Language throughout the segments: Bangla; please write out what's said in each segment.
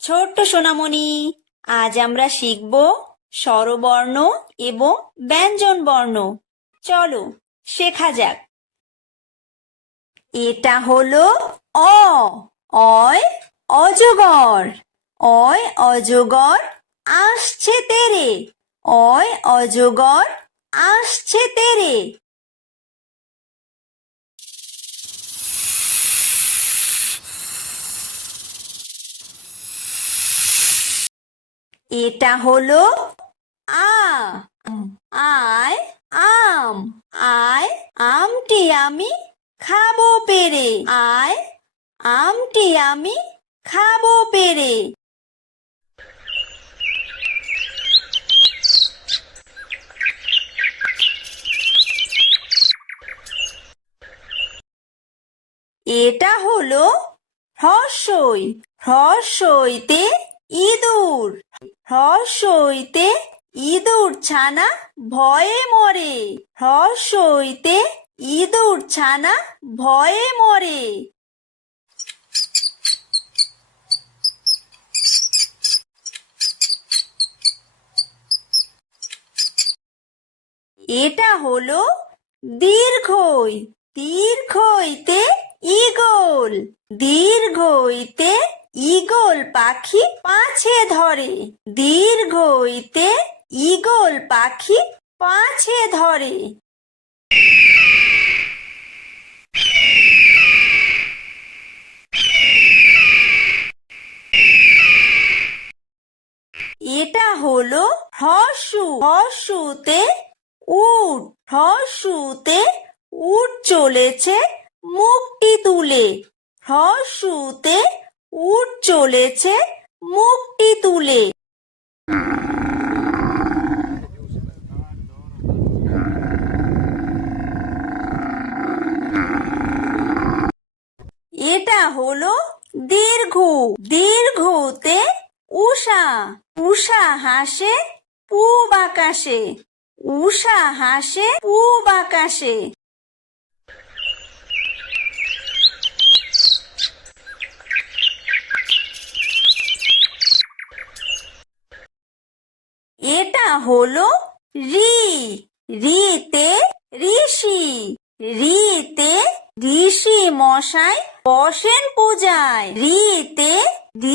ছোট্ট সোনামণি, আজ আমরা শিখব স্বরবর্ণ এবং ব্যঞ্জন বর্ণ। চলো শেখা যাক। এটা হলো অ। অয় অজগর। অয় অজগর আসছে তেরে। অয় অজগর আসছে তেরে। এটা হলো আ। আয় আম। আয় আমটি আমি খাবো পেরে। আয় আমটি আমি খাবো পেরে। এটা হলো হ্রস্বই। হ্রস্বইতে ইঁদুর। হ্রস্বইতে ইঁদুর ছানা ভয়ে মরে। হ্রস্বইতে ইঁদুর ছানা ভয়ে মরে। এটা হলো দীর্ঘই। দীর্ঘইতে ঈগল। দীর্ঘইতে ঈগল পাখি পাছে ধরে। দীর্ঘইতে ঈগল পাখি পাছে ধরে। এটা হলো হর্ষু। হর্ষুতে উট। হর্ষুতে উট চলেছে মুখটি তুলে। হর্ষুতে উট চলেছে মুখটি তুলে। এটা হলো দীর্ঘ। দীর্ঘতে উষা। উষা হাসে পূব আকাশে। উষা হাসে পূব আকাশে। এটা হলো রি। রিতে ঋষি। রিতে ঋষি মশাই বসেন পূজায়। রিতে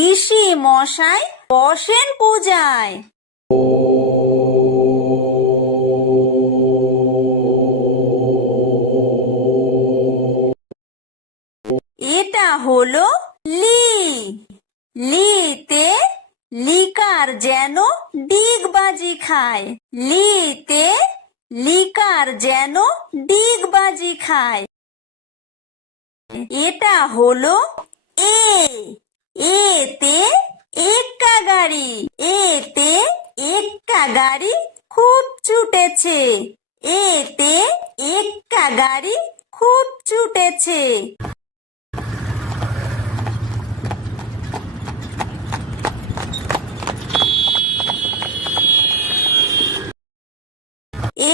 ঋষি মশাই বসেন পূজায়। এটা হলো লি। লিতে লিকার যেন ডিগবাজি খায়। লিতে লিকার যেন ডিগবাজি খায়। এটা হলো এ। এতে এক্কা গাড়ি। এতে এক্কা গাড়ি খুব ছুটেছে। এতে এক্কা গাড়ি খুব ছুটেছে।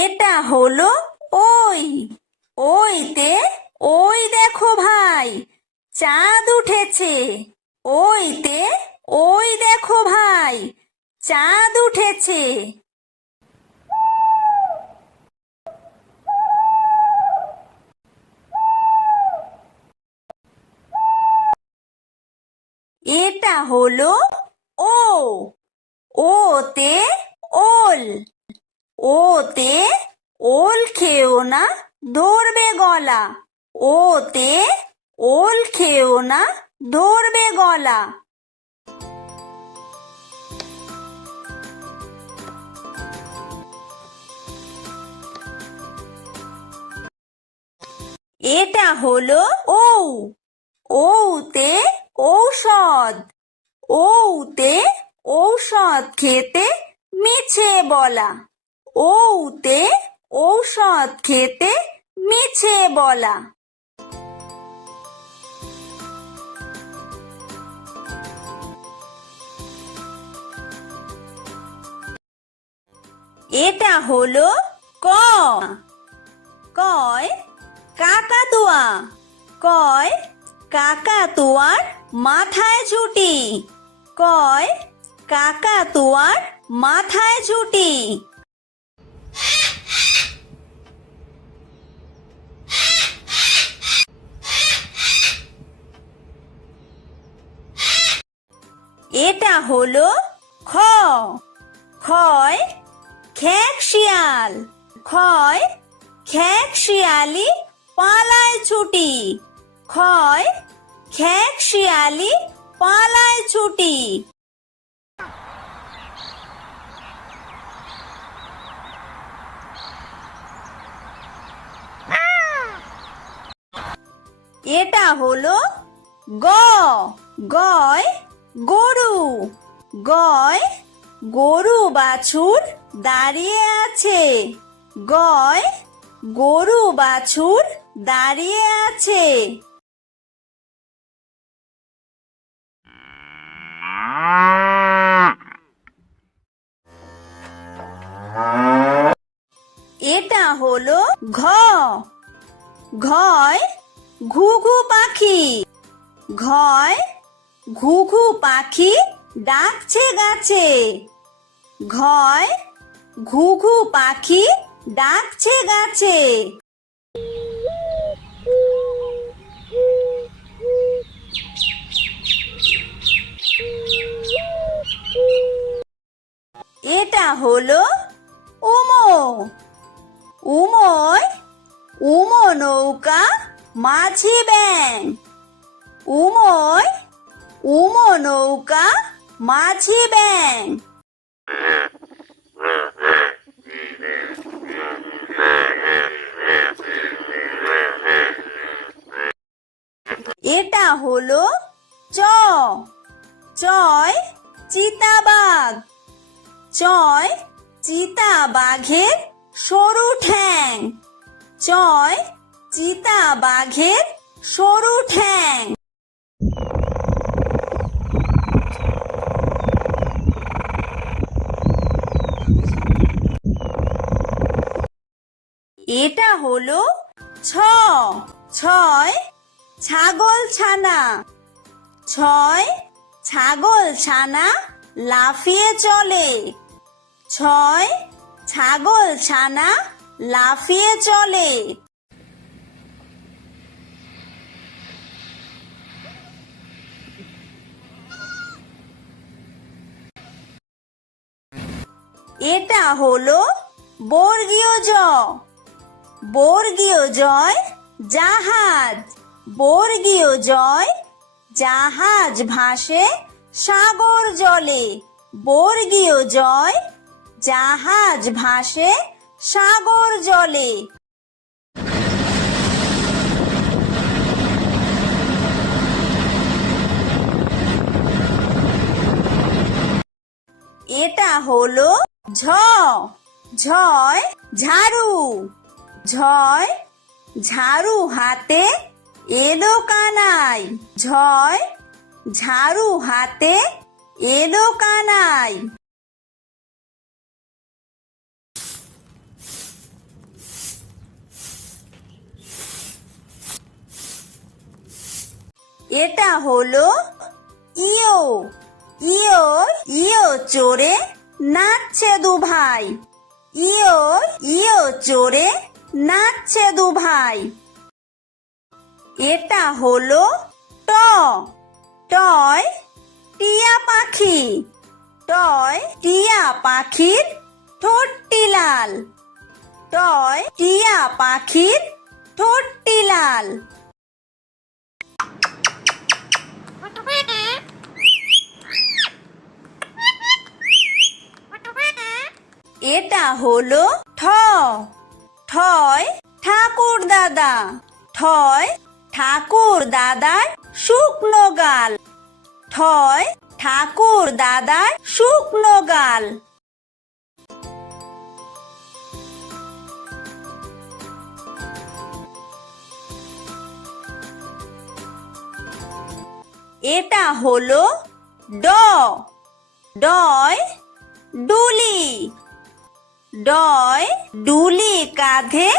এটা হলো ওই। ওইতে ওই দেখো ভাই চাঁদ উঠেছে। ওইতে ওই দেখো ভাই চাঁদ উঠেছে। এটা হলো ও। ওতে ওল। ওতে ওল খেও না ধরবে গলা। ওতে ওল খেও না ধরবে গলা। এটা হলো ঔ। ঔতে ঔষধ। ঔতে ঔষধ খেতে মিছে বলা। ঔতে ঔষধ খেতে মিছে বলা। এটা হলো ক। কয় কাকাতুয়া। কয় কাকাতুয়ার মাথায় ঝুঁটি। কয় কাকাতুয়ার মাথায় ঝুঁটি। এটা হলো খ। খয় খেক শিয়াল। খয় খেক শিয়ালি পালায় ছুটি। খয় খেক শিয়ালি পালায় ছুটি। এটা হলো গ। গয় গরু। গয় গরু বাছুর দাঁড়িয়ে আছে। গয় গরু বাছুর দাঁড়িয়ে আছে। এটা হলো ঘ। ঘয় ঘুঘু পাখি। ঘয় ঘুঘু পাখি ডাকছে গাছে। ঘয় ঘুঘু পাখি ডাকছে গাছে। এটা হলো উমো। উমোয় উমো নৌকা মাঝি ব্যাং। উমোয় উমো নৌকা মাঝি ব্যাং। এটা হলো চ। চয় চিতাবাঘ। চয় চিতাবাঘের সরু ঠ্যাং। চয় চিতাবাঘের সরু ঠ্যাং। এটা হলো ছ। ছয় ছাগল ছানা। ছয় ছাগল ছানা লাফিয়ে চলে। ছয় ছাগল ছানা লাফিয়ে চলে। এটা হলো বর্গীয় জ। বর্গীয় জয় জাহাজ। বর্গীয় জয় জাহাজ ভাসে সাগর জলে। বর্গীয় জয় জাহাজ ভাসে সাগর জলে। এটা হলো ঝ। ঝয় ঝাড়ু। ঝয় ঝাড়ু হাতে এলো কানাই। ঝয় ঝাড়ু হাতে এলো কানাই। এটা হলো ইয়ো। ইয়ো ইয়ো চড়ে নাচছে দু ভাই। ইয়ো ইয়ো চড়ে নাচছে দু ভাই। এটা হলো ট। টয় টিয়া পাখি। টয় টিয়া পাখির ঠোঁটটি লাল। টয় টিয়া পাখির ঠোঁটটি লাল। এটা হলো ঠ। ঠয় ঠাকুর দাদা। ঠয় ঠাকুর দাদার শুকনো গাল। ঠয় ঠাকুর দাদার শুকনো গাল। এটা হলো ড। ডয় ডুলি। ডয় ডুলি কাঁধে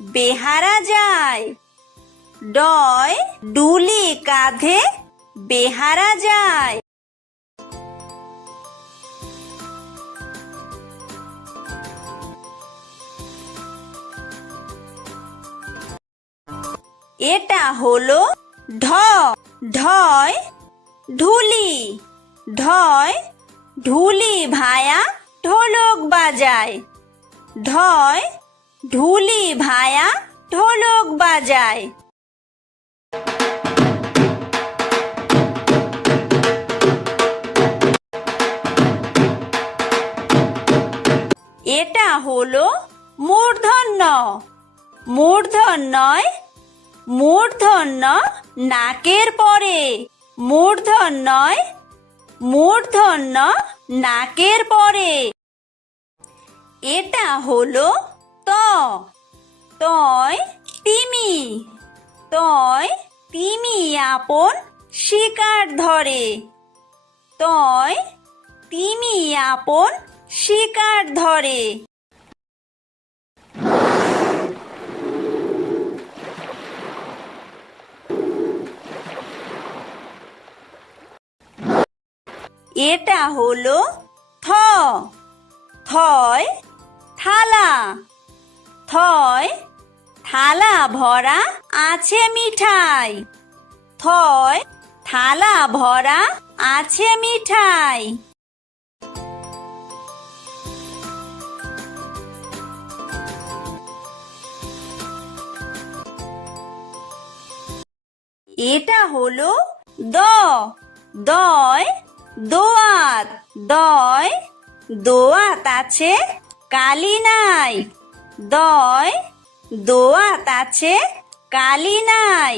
বেহারা যায়। ডয় ডুলি কাঁধে বেহারা যায়। এটা হলো ঢ। ঢয় ঢুলি। ঢয় ঢুলি ভায়া ঢোলক বাজায়। ঢয় ঢুলি ভায়া ঢোলক বাজায়। এটা হলো মূর্ধন্য। মূর্ধন্যয় মূর্ধন্য নাকের পরে। মূর্ধন্যয় মূর্ধন্য নাকের পরে। এটা হলো ত। তয় তিমি। তয় তিমি আপন শিকার ধরে। তয় তিমি আপন শিকার ধরে। এটা হলো থ। থয় থালা। থয় থালা ভরা আছে মিঠাই। থয় থালা ভরা আছে মিঠাই। এটা হলো দ। দয় দোয়াত। দয় দোয়াত আছে কালি নাই। দয় দোয়াত আছে কালি নাই।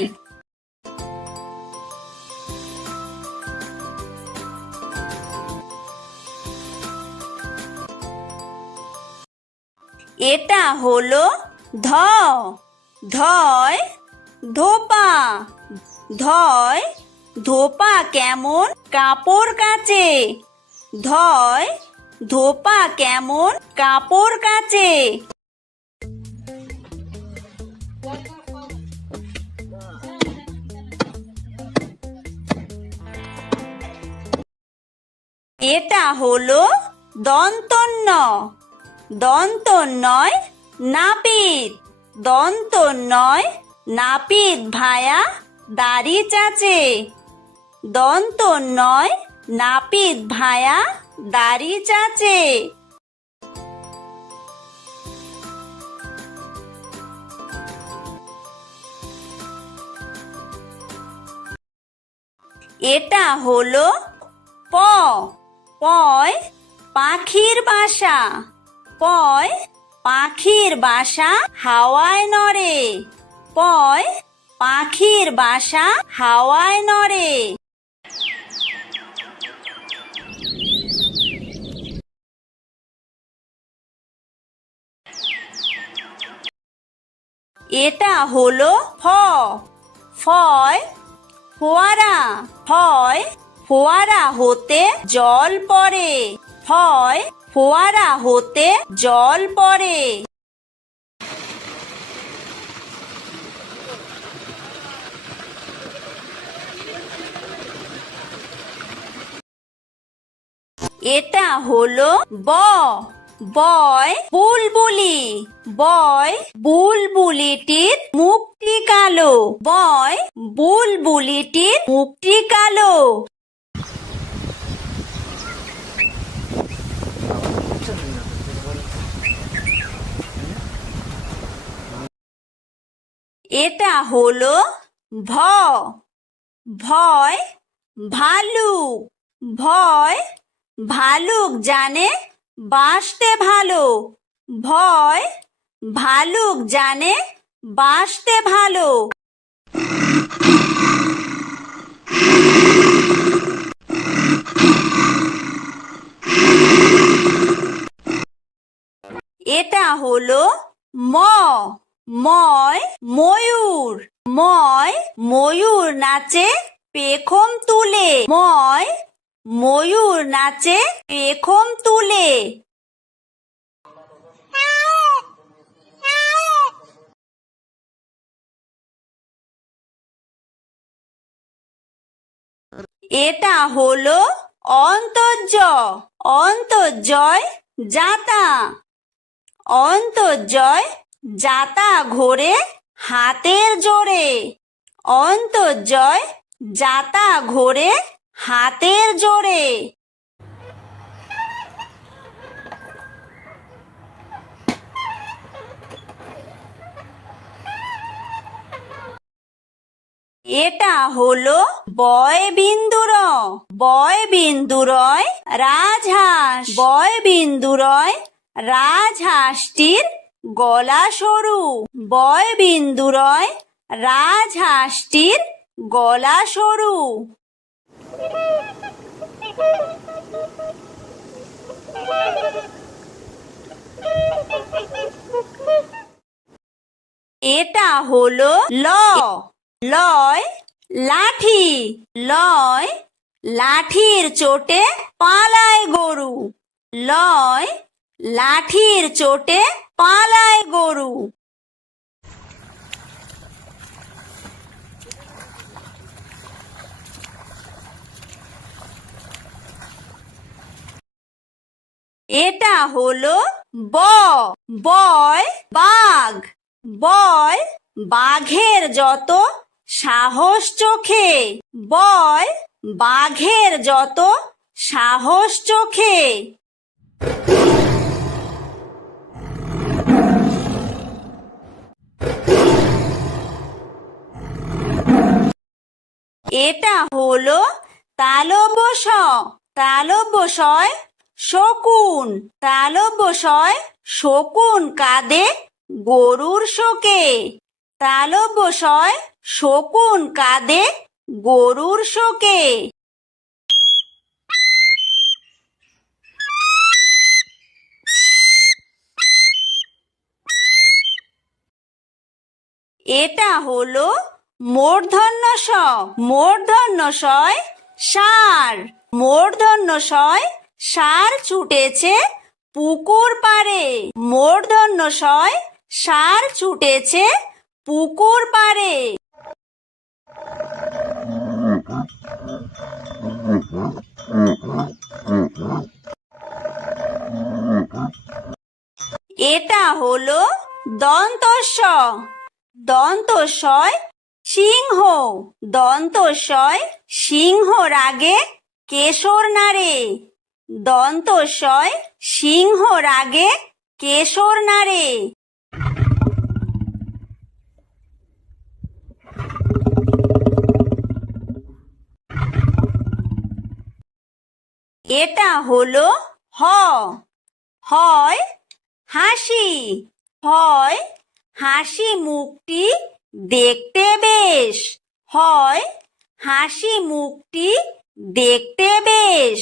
এটা হলো ধ। ধয় ধোপা। ধয় ধোপা কেমন কাপড় কাচে। ধয় ধোপা কেমন কাপড় কাচে। এটা হলো দন্তন্য। দন্তন্যয় নাপিত। দন্তন্যয় নাপিত ভায়া দাড়ি চাচে। দন্তন্যয় নাপিত ভায়া দাড়ি চাচে। এটা হলো প। পয় পাখির বাসা। পয় পাখির বাসা হাওয়ায় নড়ে। পয় পাখির বাসা হাওয়ায় নড়ে। এটা হলো ফ। ফয় ফোয়ারা। ফয় ফোয়ারা হতে জল পড়ে। ফয় ফোয়ারা হতে জল পড়ে। এটা হলো ব। বয় বুলবুলি। বয় বুলবুলিটির মুখটি কালো। বয় বুলবুলিটির মুখটি কালো। এটা হলো ভ। ভয় ভালুক। ভয় ভালুক জানে বাঁচতে ভালো। ভয় ভালুক জানে বাঁচতে ভালো। এটা হলো ম। ময় ময়ূর। ময় ময়ূর নাচে পেখম তুলে। ময় ময়ূর নাচে পেখম তুলে। এটা হলো অন্তর্জ। অন্তর্জয় যাতা। অন্তর্জয় যাতা ঘোরে হাতের জোরে। অন্তর্জয় যাতা ঘোরে হাতের জোরে। এটা হলো বয় বিন্দুর। বয় বিন্দুরয় রাজহাঁস। বয় বিন্দুরয় রাজহাঁসটির গলা সরু। বয় বিন্দুরয় রাজহাঁসটির গলা সরু। এটা হলো ল। লয় লাঠি। লয় লাঠির চোটে পালায় গরু। লয় লাঠির চোটে পালায় গরু। এটা হলো ব। বয় বাঘ। বয় বাঘের যত সাহস চোখে। বয় বাঘের যত সাহস চোখে। এটা হলো তালব্য শ। তালব্য শয় শকুন। তালব্য শয় শকুন কাঁদে গরুর শোকে। তালব্য শয় শকুন কাঁদে গরুর শোকে। এটা হলো মূর্ধন্য ষ। মূর্ধন্য শয় ষাঁড়। মূর্ধন্য শয় ষাঁড় ছুটেছে পুকুর পাড়ে। মূর্ধন্য শয় ষাঁড় ছুটেছে পুকুর পাড়ে। এটা হলো দন্তস্ব। দন্তস্বয় সিংহ। দন্তস্বয় সিংহ রাগে কেশর নাড়ে। দন্তস্বয় সিংহ রাগে কেশর নাড়ে। এটা হলো হ। হয় হাসি। হয় হাসি মুখটি দেখতে বেশ। হয় হাসি মুখটি দেখতে বেশ।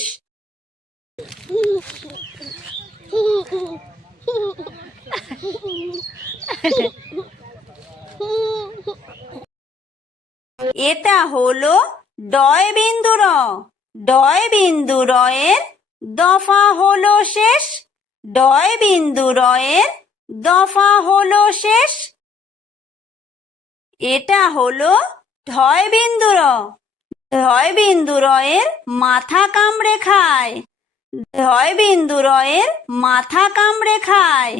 এটা হলো ডয় বিন্দু র। ডয় বিন্দু রয়ের দফা হলো শেষ। ডয় বিন্দু রয়ের দফা হলো শেষ। এটা হলো ঢয় বিন্দু র। ঢয় বিন্দু রয়ের মাথা কামড়ে খায়। ঢয় বিন্দু রয়ের মাথা কামড়ে খায়।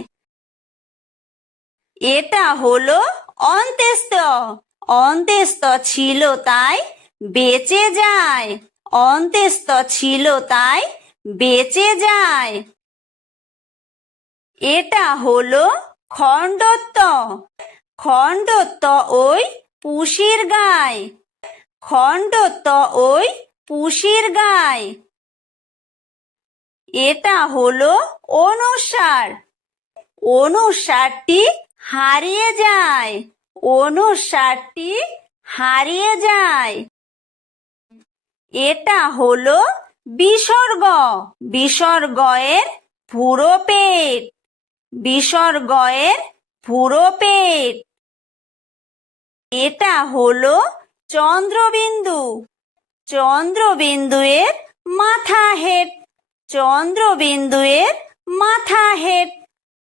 এটা হলো অন্ত্যেস্ত। অন্ত্যেস্ত ছিল তাই বেঁচে যায়। অন্ত্যেস্ত ছিল তাই বেঁচে যায়। এটা হলো খণ্ডত্ব। খণ্ডত্ব ওই পুষির গায়। খণ্ডত্ব ওই পুষির গায়। এটা হলো অনুস্বার। অনুস্বারটি হারিয়ে যায়। অনুস্বারটি হারিয়ে যায়। এটা হলো বিসর্গ। বিসর্গয়ের পুরো পেট। বিসর্গয়ের পুরো পেট। এটা হলো চন্দ্রবিন্দু। চন্দ্রবিন্দুয়ের মাথা হেট। চন্দ্রবিন্দুয়ের মাথা হেট।